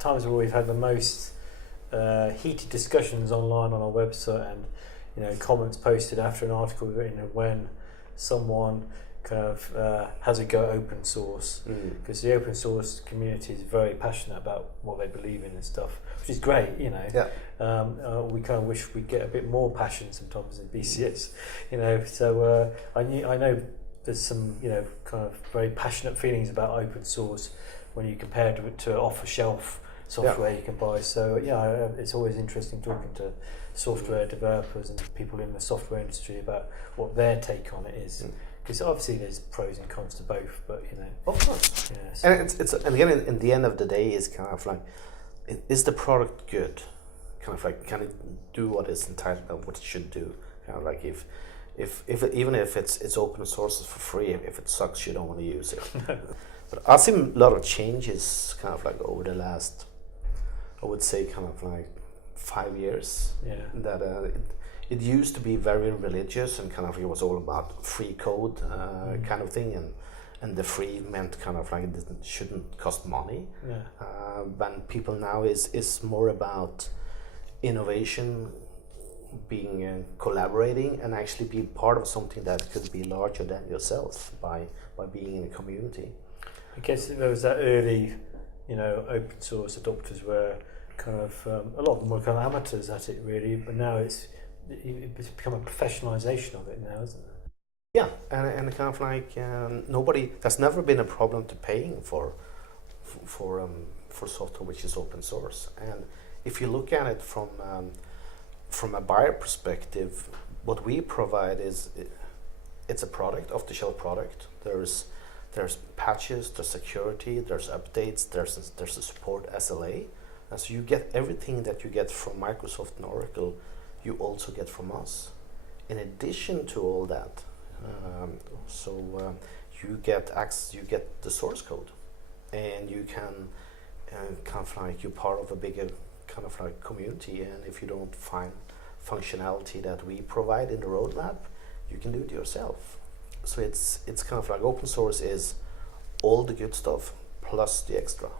times where we've had the most heated discussions online on our website, and comments posted after an article written when someone kind of has a go at open source, because the open source community is very passionate about what they believe in and stuff, which is great. We kind of wish we'd get a bit more passion sometimes in BCS. So I know there's some kind of very passionate feelings about open source when you compare it to off-the-shelf software you can buy. So it's always interesting talking to software developers and people in the software industry about what their take on it is. Because obviously there's pros and cons to both, but of course. And it's and again, in the end of the day, is kind of like, is the product good? Kind of like, can it do what it's entitled, what it should do? Kind of like if even if it's open source for free, if it sucks, you don't want to use it. But I've seen a lot of changes, kind of like over the last, I would say, kind of like 5 years. That it used to be very religious, and kind of it was all about free code kind of thing, and the free meant kind of like it shouldn't cost money. When people now is more about innovation, being collaborating, and actually be part of something that could be larger than yourself by being in a community. I guess there was that early, open source adopters where kind of a lot of them were kind of amateurs at it really, but now it's become a professionalization of it now, isn't it? Yeah, and kind of like nobody. There's never been a problem to paying for software which is open source. And if you look at it from a buyer perspective, what we provide it's a product, off-the-shelf product. There's patches, there's security, there's updates, there's a support SLA, and so you get everything that you get from Microsoft and Oracle. You also get from us. In addition to all that, you get access, you get the source code, and you can kind of like you're part of a bigger kind of like community. And if you don't find functionality that we provide in the roadmap, you can do it yourself. So it's kind of like open source is all the good stuff plus the extra.